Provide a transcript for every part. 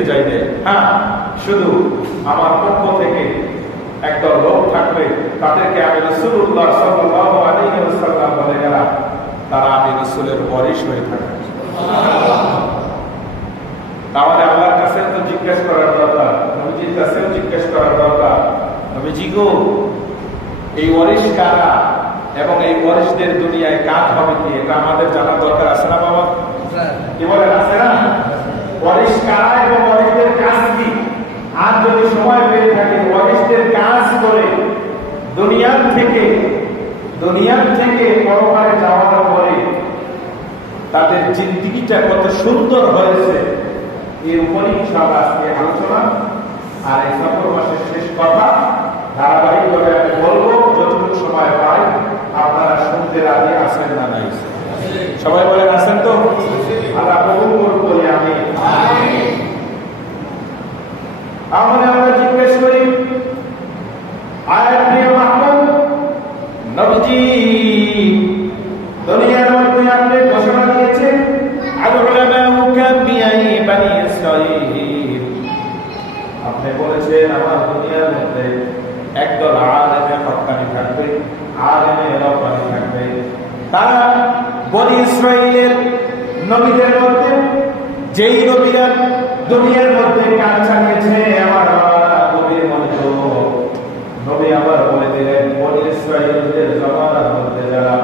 দিতে চাই চাইবে হ্যাঁ শুধু আমার পক্ষ থেকে একদল লোক থাকবে তাদেরকে আমি রসুল্লাহ সাল্লাহ বলে গেলাম তারা আমি রসুলের ওয়ারিশ হয়ে থাকবে। তাহলে আল্লাহর কাছে তো জিজ্ঞেস করার দরকার নবীজির কাছেও জিজ্ঞেস করার দরকার নবীজি গো এই ওয়ারিশ কারা এবং এই ওয়ারিশদের দুনিয়ায় কাজ হবে কি এটা আমাদের জানার দরকার আছে না বাবা? কি বলেন আছে না? ওয়ারিশ কারা এবং ওয়ারিশদের কাজ কি? আর যদি সময় পেয়ে থাকে ওয়ারিশদের কাজ করে? দুনিয়ার থেকে দুনিয়ার থেকে পরকালে যাওয়ার পরে তাদের জিন্দিগিটা কত সুন্দর হয়েছে। এর উপরই সব আজকে আলোচনা আর এই সফর মাসের শেষ কথা ধারাবাহিকভাবে আমি বলব, যতটুকু সময় পাই, আপনারা শুনতে রাজি আছেন না নাই? সবাই বলেন, আছেন তো? আল্লাহ কবুল বলে আমি তাহলে আমরা জিজ্ঞেস করি আয়াত প্রিয় মাহমুদ নবীজি দুনিয়ার মধ্যে আপনি ঘোষণা দিয়েছেন আল-উলামাউ কাবিয়াই বানি ইসরাঈল। আপনি বলেছেন, আমার দুনিয়ার মধ্যে একদল আলেমে হক্কানি থাকবে, আলেমে রব্বানি থাকবে। তারা বনি ইসরাইলের নবীদের মধ্যে, যেই নবীরা দুনিয়ার মধ্যে কাজ চালিয়েছে আমার নবীর মনোযোগ নবী আবার বলে দিলেন, বনি জমানার মধ্যে যারা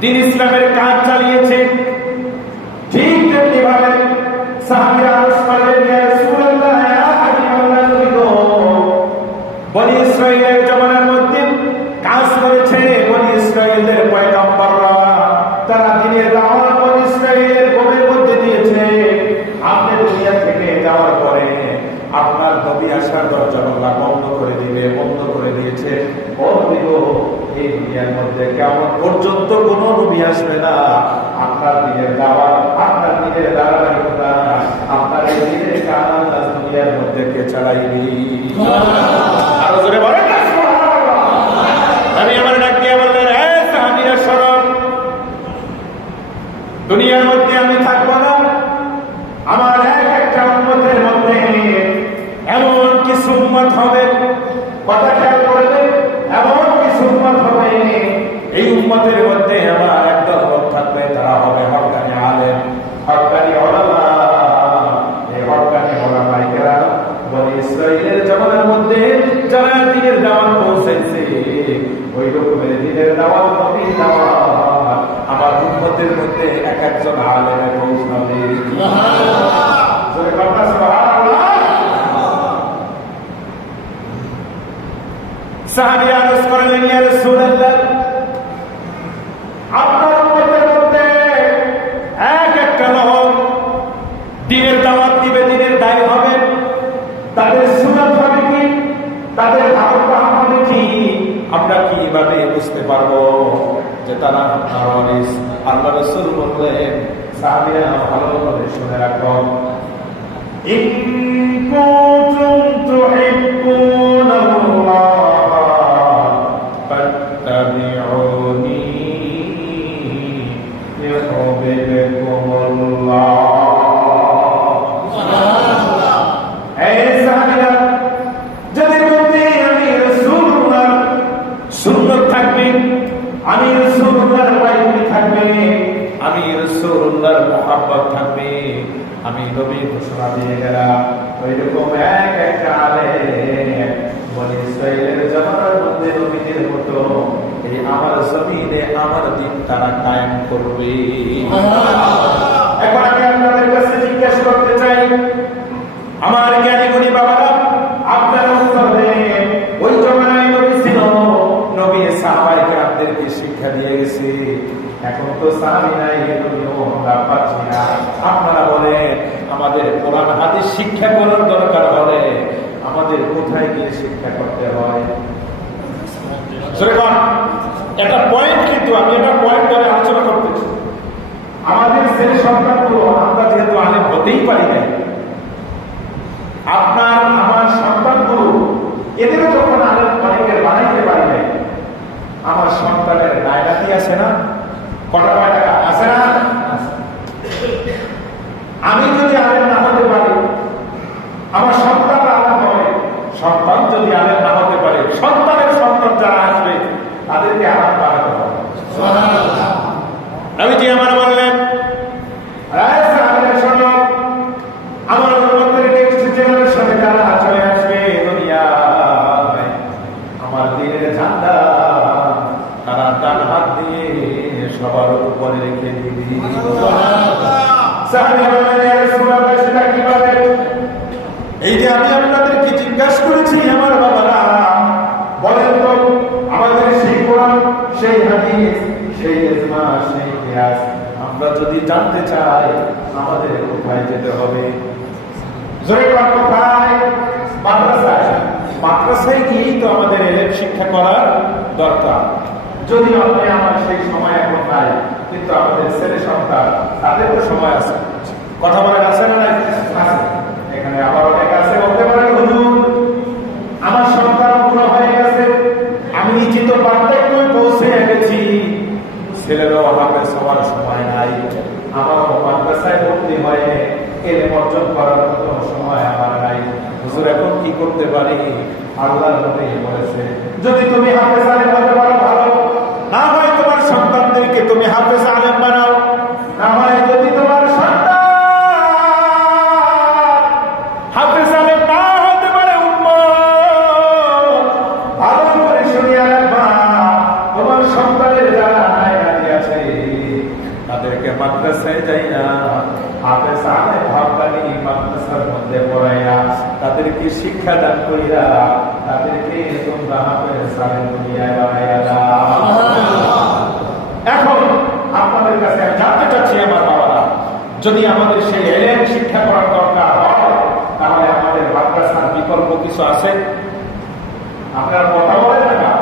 দিন ইসলামের কাজ চালিয়েছে দুনিয়ার মধ্যে কেমন পর্যন্ত নবী আসবে না। আপনার দিনের আপনার দিনের আপনার এই দিনের দুনিয়ার মধ্যে কে আমি আমার দুনিয়ার উম্মতের মধ্যে এক একজন আলেমে পৌঁছাবে জোরে কথা সুবহানাল্লাহ। সাহাবী আরজ করলেন ইয়া রাসূলুল্লাহ। আপনার উম্মতের মধ্যে এক একটা লোক দিনের দাওয়াত দিবে দিনের দায়ী হবে। তাদের হবে কি? তাদের হবে কি? আমরা কীভাবে বুঝতে পারব যে তারা ওয়ারিস আল্লাহ রসুল বললেন সাহাবিরা ভালো করে শুনে রাখো। إن দিয়ে গেছে এখন তো সাহাবি নাই পাচ্ছি না। আপনারা বলেন, আমাদের কোরআন, হাদিস শিক্ষা করার দরকার হলে আমাদের কোথায় গিয়ে শিক্ষা করতে হয়? বানাইতে পারি নাই, আমার সন্তানের আছে না? কটা কয় টাকা? আছে না? আমি যদি আলেম না হতে পারি আমার সন্তান আলাদা হবে। সন্তান যদি আলেম না হতে পারে সন্তানের সন্তান যারা আসবে তাদেরকে আলাদা বাড়াতে হবে। আমি যে আমার যদি জানতে চাই আমাদের কোথায় যেতে হবে। মাদ্রাসায়। গিয়েই তো আমাদের এলেম শিক্ষা করার দরকার। যদি আপনি আমার সেই সময় এখন নাই, কিন্তু আমাদের ছেলে সন্তান, তাদের তো সময় আছে। কথা বলেন আছে না নাই? এখানে আবার অনেক আছে। বলতে হুজুর, আমার সন্তান পুরো হয়ে গেছে। আমি নিজে তো পার্থক্যই পৌঁছে গেছি। ছেলেরাও হাফেজ হওয়ার সময় নাই। আমারও মাদ্রাসায় ভর্তি হয়ে এর অর্জন করার মতো সময় আমার নাই। হুজুর, এখন কি করতে পারি? আল্লাহর নবী বলেছে, যদি তুমি হাফেজ আলেম হতে পারো, ভালো। না হয় তোমার সন্তানদেরকে তুমি হাফেজ আলেম বানাও। তাদেরকে শিক্ষা দান করিয়া তাদেরকে তোমরা দুনিয়ায় বানাইয়া এখন আপনাদের কাছে আমি জানতে চাচ্ছি আমার বাবারা, যদি আমাদের সেই এলেন শিক্ষা করার দরকার হয়, তাহলে আমাদের মাদ্রাসার বিকল্প কিছু আছে? আপনার কথা বলেন না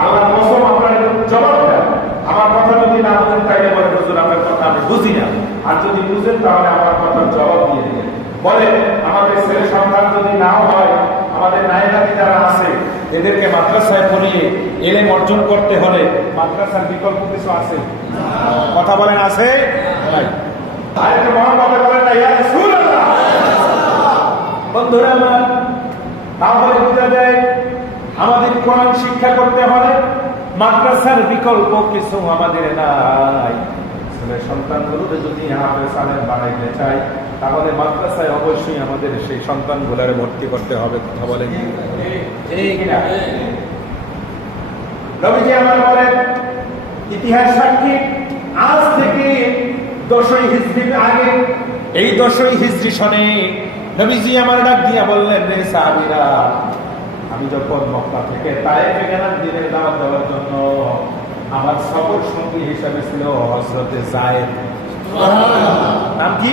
আল্লাহ কসম আপনার জবাব দেন। আমার কথা যদি না বুঝেন তাইলে হুজুর, আপনার কথা আমি বুঝি না। আর যদি বুঝেন, তাহলে আমার কথার জবাব দিয়ে দিবেন বলে আমাদের ছেলে সন্তান যদি নাও হয় আমাদের নায়নাতি যারা আছে, এদেরকে মাদ্রাসায় পড়িয়ে এলেম অর্জন করতে হলে মাদ্রাসার বিকল্প কিছু আছে? কথা বলেন, আছে? আমাদের কোরআন শিক্ষা করতে হলে মাদ্রাসার বিকল্প কিছু আমাদের নাই। ছেলে যদি বানাইতে চাই তাহলে মাদ্রাসায় অবশ্যই আমাদের সেই সন্তানগুলোরে ভর্তি করতে হবে কথা আমার বলেন ইতিহাস সাক্ষী আজ থেকে দশই হিজরির আগে এই দশই সনে নবীজি আমার ডাক দিয়া বললেন রে সাহাবীরা আমি যখন মক্কা থেকে তায়েফে গেলাম দিনের দাওয়াত দেওয়ার জন্য আমার সফর সঙ্গী হিসাবে ছিল হজরতে জায়েদ। নাম কি?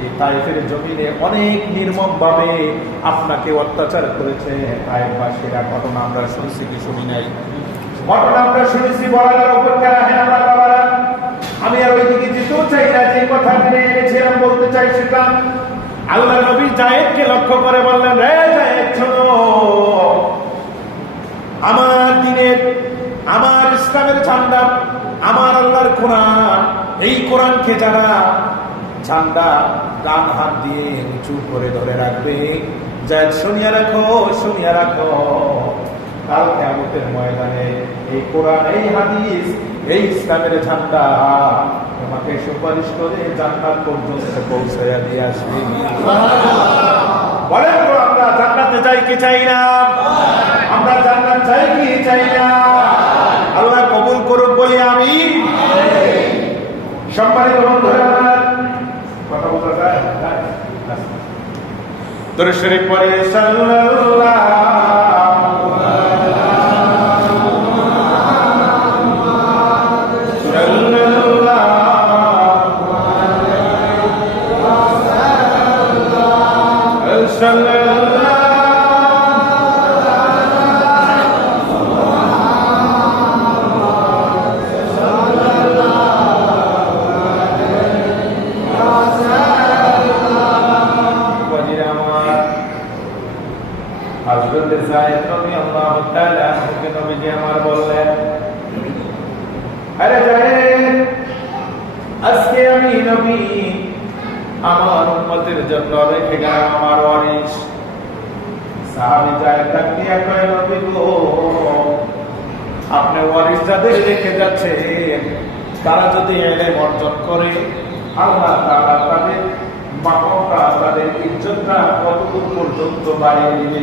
এই তাইফের জমিনে অনেক নির্মম ভাবে আপনাকে অত্যাচার করেছে। তাইফবাসীরা ঘটনা আমরা শুনছি কি শুনি নাই। ঘটনা আমরা শুনেছি, বলার অপেক্ষা রাখেন আমার বাবারা। আমি আর ওইদিকে যেতেও চাই না, যে কথা জেনে এনেছিলাম, বলতে চাই সেটা আল্লাহ নবী জায়েদকে লক্ষ্য করে বললেন, রে জায়েদ, শোনো। আমার দিনের আমার ইসলামের ঝান্ডা, আমার আল্লাহর কোরআন, এই কোরআনকে যারা ঝান্ডা ডান হাত দিয়ে উঁচু করে ধরে রাখবে। যা শুনিয়া রাখো শুনিয়া রাখো। কাল কেমতের ময়দানে এই কোরআন, এই হাদিস, এই ইসলামের ঝান্ডা তোমাকে সুপারিশ করে জান্নাত পর্যন্ত পৌঁছাইয়া দিয়ে আসবে। বলেন আমরা জান্নাতে চাই কি চাই না? আমরা জান্নাত চাই কি চাই না আল্লাহ কবুল করুক বলি আমি সম্মানিত বন্ধুরা আমার, কথা বলা যায় দরুদ শরীফ পড়ে সাল্লাল্লাহু হযরত যায়েদ রাদিয়াল্লাহু তাআলা আনহুকে নবীজি আমার বললেন, আরে যায়েদ, আজকে আমি নবী আমার উম্মতের জন্য রেখে গেলাম আমার ওয়ারিস সাহাবী ডাক দিয়া কয়, নবী গো আপনি ওয়ারিস যাদের রেখে যাচ্ছেন তারা যদি এলে অর্জন করে, আল্লাহ তাআলা তাদের মাপটা, তাদের ইজ্জতটা কতদূর পর্যন্ত বাড়িয়ে দিবে?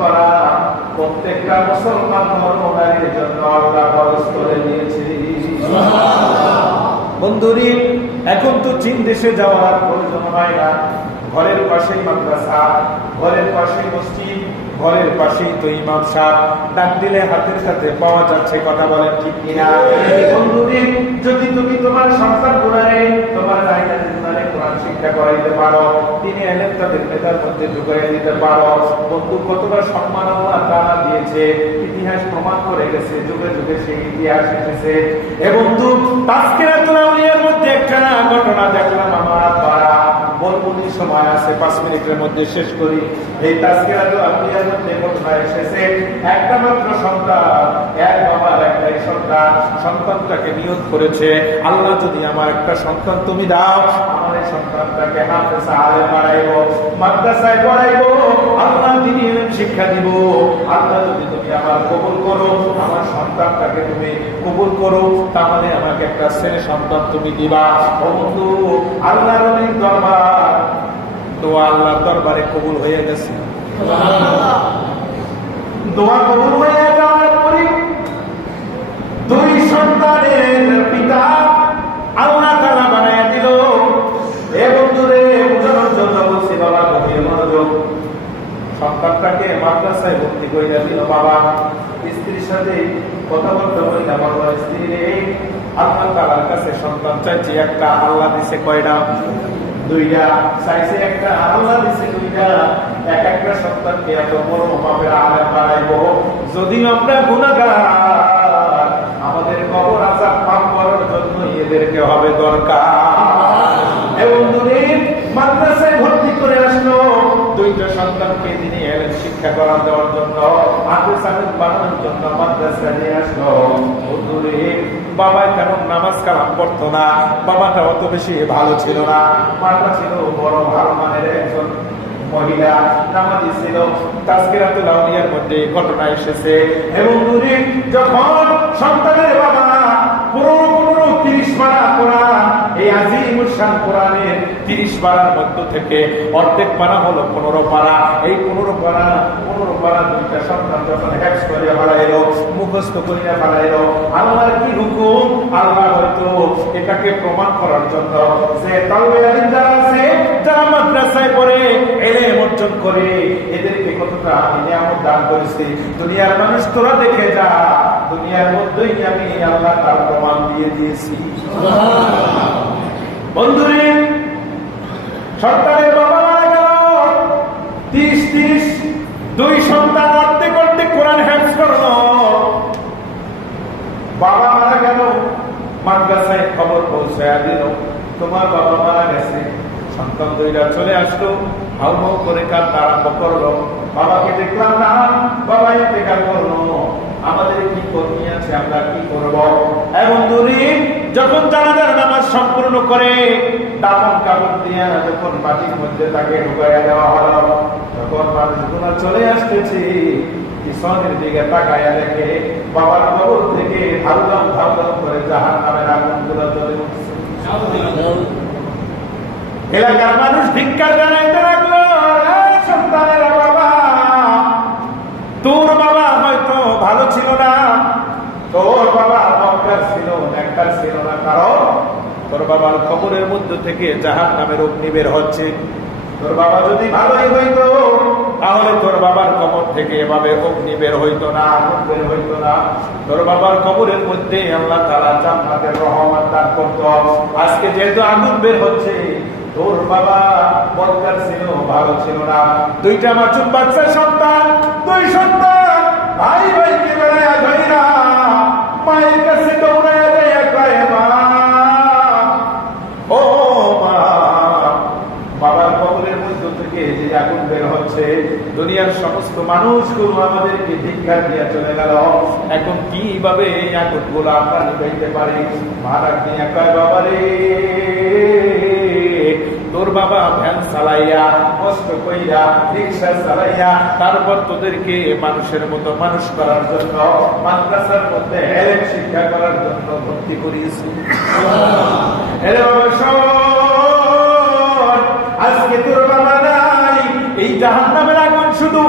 করা প্রত্যেকটা মুসলমান ধর্মকারীর জন্য আল্লাহ খরচ করে দিয়েছে। বন্ধুরি এখন তো চীন দেশে যাওয়ার প্রয়োজন হয় না। ঘরের পাশেই মাদ্রাসা ঘরের পাশেই মসজিদ ঘরের পাশেই তো ইমাম সাহেব। ডাক দিলে হাতের সাথে পাওয়া যাচ্ছে কথা বলেন ঠিক কিনা? বন্ধুরি যদি তুমি তোমার সংসার গুণারে তোমার গুণারে শিক্ষা করাইতে পারো, তিনি এলেন তাদের মেধার মধ্যে ঢুকাই দিতে পারো। বন্ধু কতটা সম্মান তাআলা দিয়েছে, ইতিহাস প্রমাণ করে গেছে, যুগে যুগে সেই ইতিহাস এসেছে। এ বন্ধু তাস্কিরাতুল আউলিয়ার মধ্যে একটা ঘটনা দেখলাম আমার একটা মাত্র সন্তান, এক সন্তান। সন্তানটাকে নিয়োগ করেছে, আল্লাহ যদি আমার একটা সন্তান তুমি দাও শিক্ষা দিব। আল্লাহ যদি তুমি আমার কবুল করো, আমার সন্তানটাকে তুমি কবুল করো, তাহলে আমাকে একটা ছেলে সন্তান তুমি দিবা। বন্ধু আল্লাহ রবির দরবার। দোয়া আল্লাহর দরবারে কবুল হয়ে গেছে। দোয়া কবুল হয়ে যাওয়ার পরে দুই সন্তানের সন্তানটাকে মাদ্রাসায় ভর্তি করে দিল। বাবা স্ত্রীর সাথে কথা বলতে বলি না বলব স্ত্রী আল্লাহ তাআলার কাছে সন্তান চাইছি একটা, আল্লাহ দিছে কয়টা? দুইটা। চাইছে একটা, আল্লাহ দিছে দুইটা। এক একটা সন্তানকে এত বড় ভাবে আলেম বানাইবো। যদি আমরা গুণাগার আমাদের কবর আজাব পাপ করার জন্য এদেরকে হবে দরকার। এবং দুদিন মাদ্রাসায় ভর্তি করে আসলো। সন্তানকে তিনি এলেন শিক্ষা দেওয়ার জন্য। সাহেব বানানোর জন্য মাদ্রাসা নিয়ে আসলো। বন্ধুরে বাবা নামাজ কালাম করতো না? বাবাটা অত বেশি ভালো ছিল না। ছিল বড় ভালো মানের একজন মহিলা ছিল। আউলিয়ার মধ্যে ঘটনা এসেছে। এবং যখন সন্তানের বাবা পনেরো পনেরো তিরিশ পারা কোরআন এই আজিম শান কোরআনের তিরিশ পারার মধ্য থেকে অর্ধেক পারা হলো পনেরো পারা এই পনেরো পারা পনেরো পারা দুইটা সন্তান যখন হ্যাক্স করে বাড়াইলো, মুখস্থ করিয়া বাড়াইলো, আল্লাহর কি হুকুম? আল্লাহ হয়তো এটাকে প্রমাণ করার জন্য যে তালবে যারা আছে, যারা মাদ্রাসায় পড়ে, এলেম অর্জন করে, এদেরকে কতটা আমি নিয়ামত দান করেছি। দুনিয়ার মানুষ তোরা দেখে যা। দুনিয়ার মধ্যেই আমি আল্লাহ তার প্রমাণ দিয়ে দিয়েছি। বন্ধুরে সরকারের বাবা মারা গেল। তিরিশ তিরিশ, দুই সন্তান অর্ধেক অর্ধেক কোরআন হ্যান্ডস করল। বাবা মারা গেল। মাদ্রাসায় খবর পৌঁছায় দিল। তোমার বাবা মারা গেছে। সন্তান দুইটা চলে আসলো। হাউ হাউ করে কাঁদতে আরম্ভ করল। বাবাকে দেখলাম না বাবা ইন্তেকাল করল, আমাদের কি কর্মী আছে? আমরা কি করব? এবং দূরে যখন জানাজার নামাজ সম্পূর্ণ করে দাপন কাপড় দিয়ে যখন মাটির মধ্যে তাকে ঢুকাইয়া দেওয়া হলো, তখন মানুষগুলো চলে আসতেছে। পিছনের দিকে তাকাইয়া দেখে বাবার কবর থেকে ধাউদাম ধাউদাম করে জাহান নামের আগুনগুলো জ্বলে উঠছে। এলাকার মানুষ ধিক্কার জানাইতে লাগল, "এই সন্তানেরা বাবা তোর বাবা হয়তো ভালো ছিল না তোর বাবা মক্কার ছিল নেককার ছিল না। কারণ তোর বাবার খবরের মধ্যে থেকে জাহান নামের অগ্নি বের হচ্ছে। তোর বাবা যদি ভালোই হইতো, তাহলে তোর বাবার কবর থেকে এভাবে অগ্নি বের হইতো না, আগুন বের হইতো না। তোর বাবার কবরের মধ্যে আল্লাহ তাআলা জান্নাতের রহমত দান করতো। আজকে যেহেতু আগুন বের হচ্ছে, তোর বাবা বদকার ছিল, ভালো ছিল না। দুইটা মাচুম বাচ্চা সন্তান, দুই সন্তান ভাই ভাইকে মায়ের কাছে দৌড়ায় দেয়া কয় মা। ও মা। বাবার কবরের মধ্য থেকে যে আগুন বের হচ্ছে, দুনিয়ার সমস্ত মানুষগুলো আমাদেরকে ভিক্ষা দিয়ে চলে গেল। এখন কীভাবে আগুনগুলো আমরা নিভাইতে পারি? মারা নিয়ে কয় বাবা রে। তোর বাবা ভ্যান চালাইয়া, কষ্ট কইরা, রিক্সা চালাইয়া, তারপর তোদেরকে মানুষের মতো মানুষ করার জন্য, মাদ্রাসার মধ্যে এলেম শিক্ষা করার জন্য ভর্তি করিয়েছি। আজকে তোর বাবা নাই, এই জাহান নামের আগুন শুধু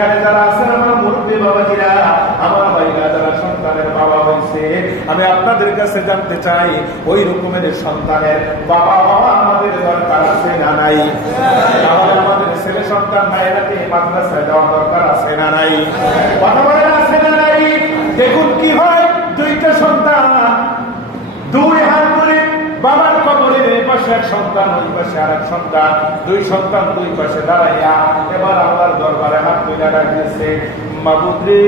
এখানে যারা আছেন, আমার মুরব্বী বাবাজিরা, আমার ভাইরা, যারা সন্তানের বাবা হয়েছে, আমি আপনাদের কাছে জানতে চাই, ওই রকমের সন্তানের বাবা বাবা আমাদের দরকার আছে না নাই? তাহলে আমাদের ছেলে সন্তান ভাইরাকে মাদ্রাসায় দরকার আছে না নাই? আছে না নাই? দেখুন কি হয়, দুইটা সন্তান, দুই হাত ধরে বাবার কবরের এই পাশে এক সন্তান, ওই পাশে আর এক সন্তান, দুই সন্তান, দুই পাশে দাঁড়াইয়া এবার আল্লাহর দরবারে হাত তুলে রাখতেছে মাবুদ্রে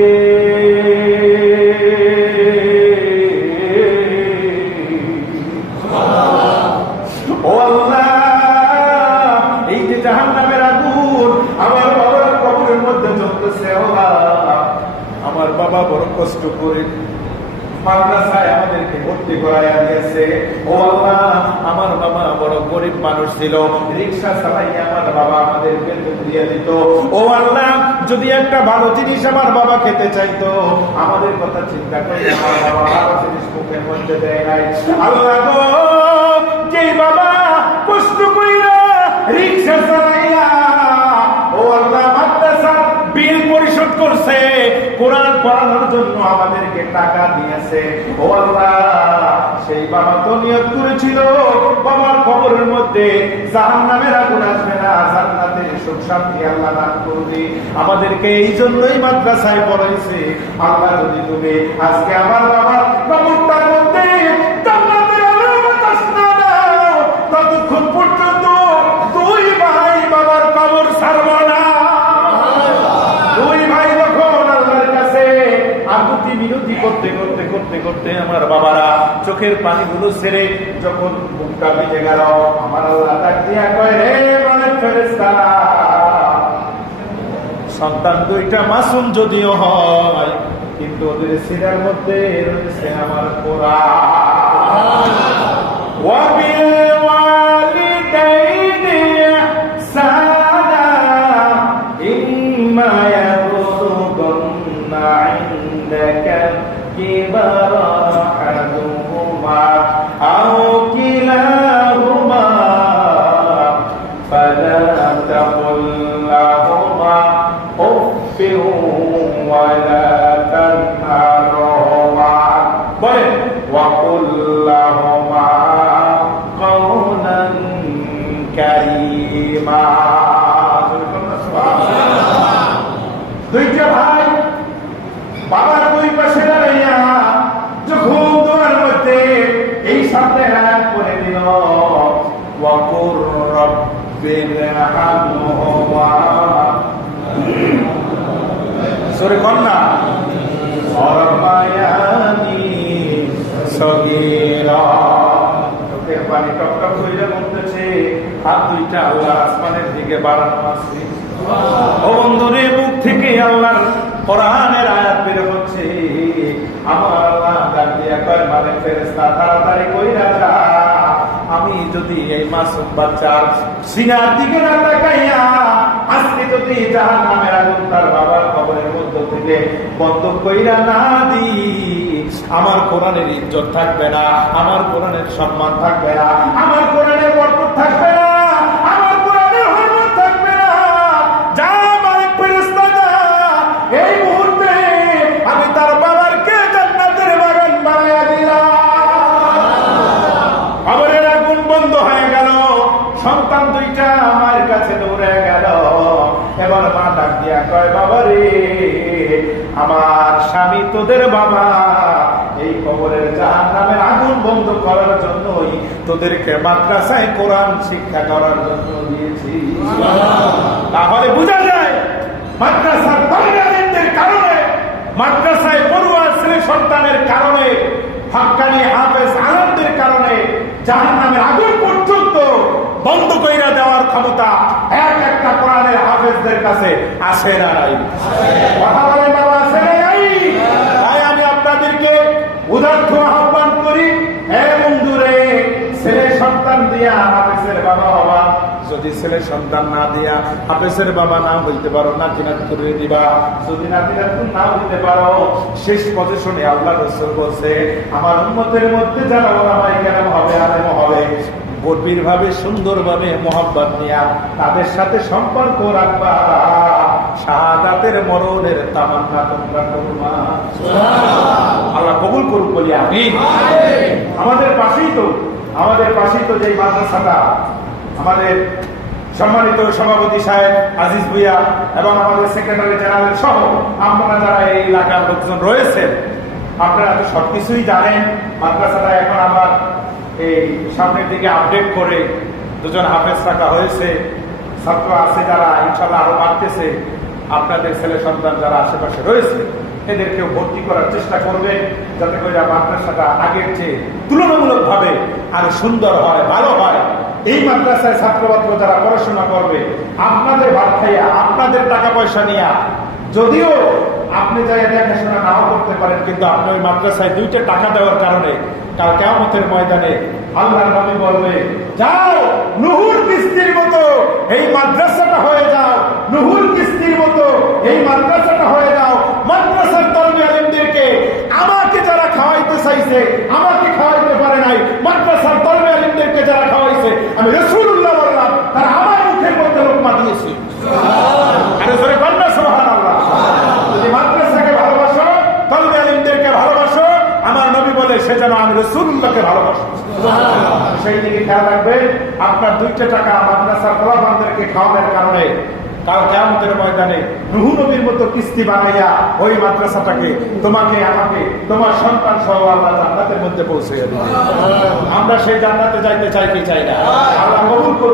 আমার বাবা বড় কষ্ট করে যদি একটা ভালো জিনিস আমার বাবা খেতে চাইতো, আমাদের কথা চিন্তা করে আমার বাবা ভালো জিনিস মুখের মধ্যে দেয় নাই। আল্লাহ বাবা কষ্ট রিক্সা চালাইয়া ও আল্লাহ মাদ্রাসা বিল পরিশোধ করছে কোরআন পড়ানোর জন্য আমাদেরকে টাকা দিয়েছে। ও আল্লাহ, সেই বাবা তো নিয়োগ করেছিল। বাবার খবরের মধ্যে আগুন আসবে না, জান্নাতে সুখ শান্তি আল্লাহ দান করবে। আমাদেরকে এই জন্যই মাদ্রাসায় পড়াইছে। আল্লাহ যদি তুমি আজকে আমার বাবার করতে করতে করতে করতে আমার বাবারা চোখের পানি গুলো সেরে যখন মুখটা ভিজে গেল আমার মানে সন্তান দুইটা মাসুম যদিও হয় কিন্তু ওদের সিরার মধ্যে রয়েছে আমার পোড়া ওয়াবিল ওয়ালিদাইনি Give up. আয়াত বের হচ্ছে। আমার আল্লাহ ডাক দিয়া ফেরেশতা, তাড়াতাড়ি কইরা আমি যদি এই মাসুম বাচ্চার সিনার দিকে না তাকাইয়া, আজকে যদি জাহান্নামের আগুন তার বাবার কবরের মধ্য বন্ধ কইরা না দি। আমার কোরআনের ইজ্জত থাকবে না, আমার কোরআনের সম্মান থাকবে না, আমার কোরআনের বরকত থাকবে আমার স্বামী তোদের বাবা। এই কবরের জাহান নামের আগুন বন্ধ করার জন্যই তোদেরকে মাদ্রাসায় কোরআন শিক্ষা করার জন্য দিয়েছি। তাহলে বোঝা যায়, মাদ্রাসার তরুণদের কারণে, মাদ্রাসায় পড়ুয়া ছেলে সন্তানের কারণে হাক্কানি হাফেজ আনন্দের কারণে জাহান নামের আগুন পর্যন্ত বন্ধ কইরা দেওয়ার ক্ষমতা এক একটা কোরআনের হাফেজদের কাছে আসে না নাই? কথা বলেন বাবা আসে না নাই? তাই আমি আপনাদেরকে উদার্থ আহ্বান করি ছেলে সন্তান দিয়া বাবা বাবা যদি ছেলে সন্তান না দিয়া হাফেজের বাবা না হইতে পারো করে দিবা। যদি না হইতে পারো, শেষ পজিশনে আল্লাহ রসুল বলছে, আমার উন্মতের মধ্যে যারা কেন হবে, আলেম হবে গভীর ভাবে সুন্দর ভাবে মোহাম্মত নিয়া তাদের সাথে সম্পর্ক রাখবা। শাহাদাতের মরণের তামান্না তোমরা করবা। আল্লাহ কবুল করুক বলি আমি আমাদের পাশেই তো আমাদের পাশেই তো যে মাদ্রাসাটা আমাদের সম্মানিত সভাপতি সাহেব আজিজ ভুইয়া এবং আমাদের সেক্রেটারি জেনারেল সহ আপনারা যারা এই এলাকার লোকজন রয়েছেন আপনারা তো সবকিছুই জানেন মাদ্রাসাটা এখন আবার এই সামনের দিকে আপডেট করে দুজন হাফেজ রাখা হয়েছে। ছাত্র আছে যারা ইনশাল্লাহ আরও বাড়তেছে। আপনাদের ছেলে সন্তান যারা আশেপাশে রয়েছে, এদেরকেও ভর্তি করার চেষ্টা করবে, যাতে করে মাদ্রাসাটা আগের চেয়ে তুলনামূলক ভাবে আরও সুন্দর হয়, ভালো হয়। এই মাদ্রাসায় ছাত্রছাত্র যারা পড়াশোনা করবে, আপনাদের ভাত খাইয়া, আপনাদের টাকা পয়সা নিয়ে, যদিও আপনি যাই দেখাশোনা নাও করতে পারেন, কিন্তু আপনি ওই মাদ্রাসায় দুইটা টাকা দেওয়ার কারণে কাল কেমতের ময়দানে আল্লাহর নবী বলবে, যাও, নুহুর কিস্তির মতো এই মাদ্রাসাটা হয়ে যাও, নুহুর কিস্তির মতো এই মাদ্রাসাটা হয়ে যাও। মাদ্রাসার তরবি আলিমদেরকে আমাকে যারা খাওয়াইতে চাইছে, আমাকে খাওয়াইতে পারে নাই। মাদ্রাসার তরবি আলিমদেরকে যারা খাওয়াইছে, আমি রসুল্লাহ বললাম, তারা আমার মুখের মধ্যে লোকমা দিয়েছে আরে জোরে কন্যা সোহান আল্লাহ যদি মাদ্রাসাকে ভালোবাসো তলবে আলিমদেরকে ভালোবাসো আমার নবী বলে সে যেন আমি রসুল্লাহকে ভালোবাসো। সেই দিকে খেয়াল রাখবে, আপনার দুইটা টাকা মাদ্রাসার ফলাফানদেরকে খাওয়ানোর কারণে ময়দানে রুহু নবীর মতো কিস্তি বানাইয়া ওই মাদ্রাসাটাকে তোমাকে, আমাকে, তোমার সন্তান সহ আল্লাহ জান্নাতের মধ্যে পৌঁছে আমরা সেই জান্নাতে যাইতে চাই কি চাই না? আল্লাহ কবুল করুন